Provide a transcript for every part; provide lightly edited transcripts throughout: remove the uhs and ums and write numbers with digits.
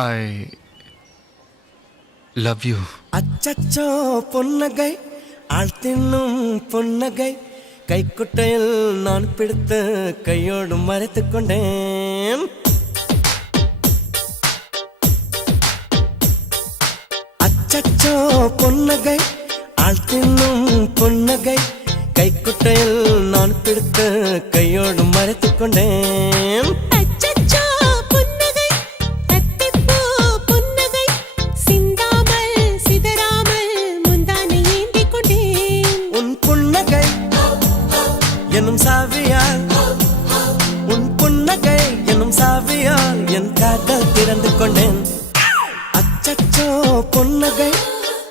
I love you. அச்சச்சோ பொன்னகை ஆள் தின்னும் பொன்னகை கைக்குட்டையில் நான் பிடித்து கையோடு மறைத்துக் கொண்டேன். அச்சச்சோ பொன்னகை ஆள் தின்னும் பொன்னகை கைக்குட்டையில் நான் பிடித்து கையோடு மறைத்துக் கொண்டேன். எனும் சாவியால் உன் புன்னகை எனும் சாவியால் என் காதல் திறந்து கொண்டேன். அச்சச்சோ பொன்னகை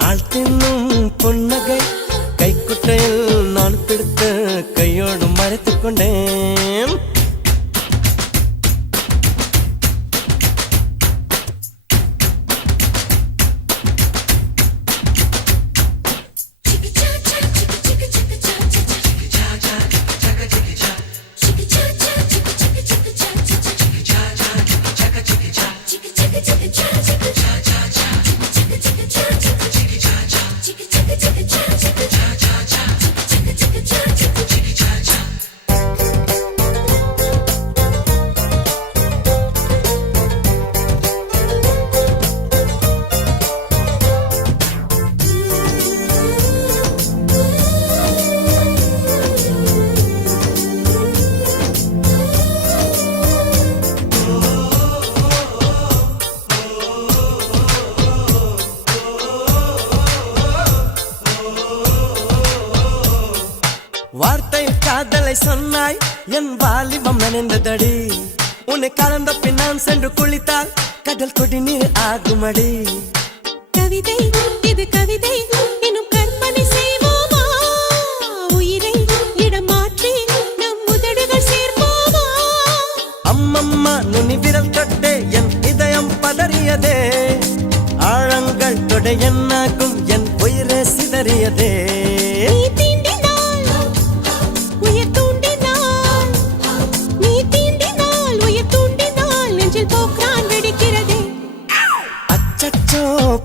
ஆள் தின்னும் பொன்னகை கைக்குட்டையில் நான் பிடித்து கையோடு மறைத்துக் கொண்டேன். வார்த்தை காதலை சொன்னாய் என் வாலிபம் நனைந்ததடி. உன்னை கலந்த பின் நான் சென்று குளித்தால் கடல் கொடி நீர் ஆகுமடி. கவிதை இது கவிதை இன்னும் கற்பனை செய்வோமா? உயிரை இடம் மாற்றி நம் உதடுகள் சேர்ப்போமா? அம்மம்மா நுனி விரல் தொட்டே என் இதயம் பதறியதே. ஆழங்கள் தொட என்னாகும் என் உயிரே சிதறியதே.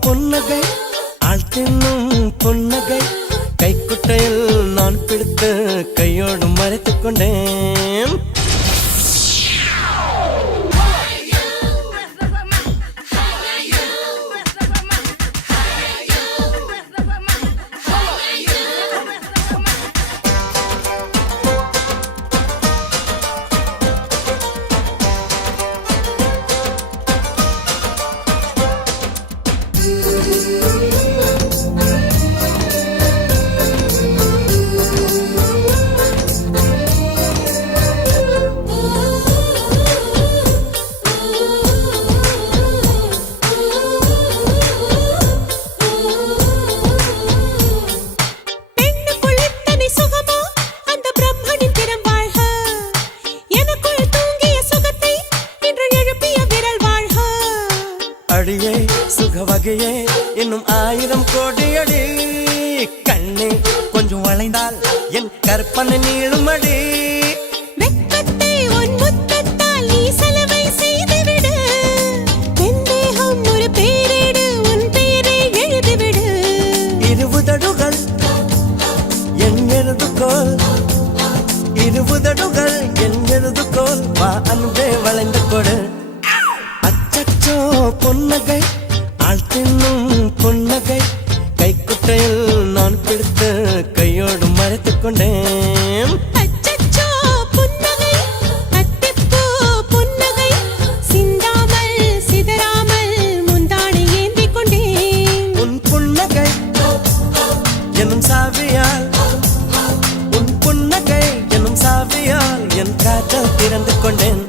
பொன்னகை ஆள் தின்னும் பொன்னகை கைக்குட்டையில் நான் பிடித்து கையோடு மறைத்துக் கொண்டேன். அடியே சுக வகையே இன்னும் 1000 கோடி அடி. கண்ணே கொஞ்சம் வளைந்தால் என் கற்பனை நீளுமடி. வெட்கத்தை உன் முத்தத்தால் நீ சலவை செய்துவிடு. என் தேகம் ஒரு பேரேடு உன் பெயரை எழுதிவிடு. இருபுதடுகள் என் எழுதுகோல் இருபுதடுகள் என் எழுதுகோல் வா அன்பே வளைந்து கொடு. அச்சச்சோ பொன்னகை ஆள் தின்னும் பொன்னகை கைக்குட்டையில் நான் பிடித்து கையோடு மறைத்துக் கொண்டேன். அச்சச்சோ பொன்னகை அத்திப்பூ பொன்னகை சிந்தாமல் சிதறாமல் முந்தானை ஏந்திக் கொண்டேன். உன் புன்னகை எனும் சாவியால் உன் புன்னகை எனும் சாவியால் என் காதல் திறந்து கொண்டேன்.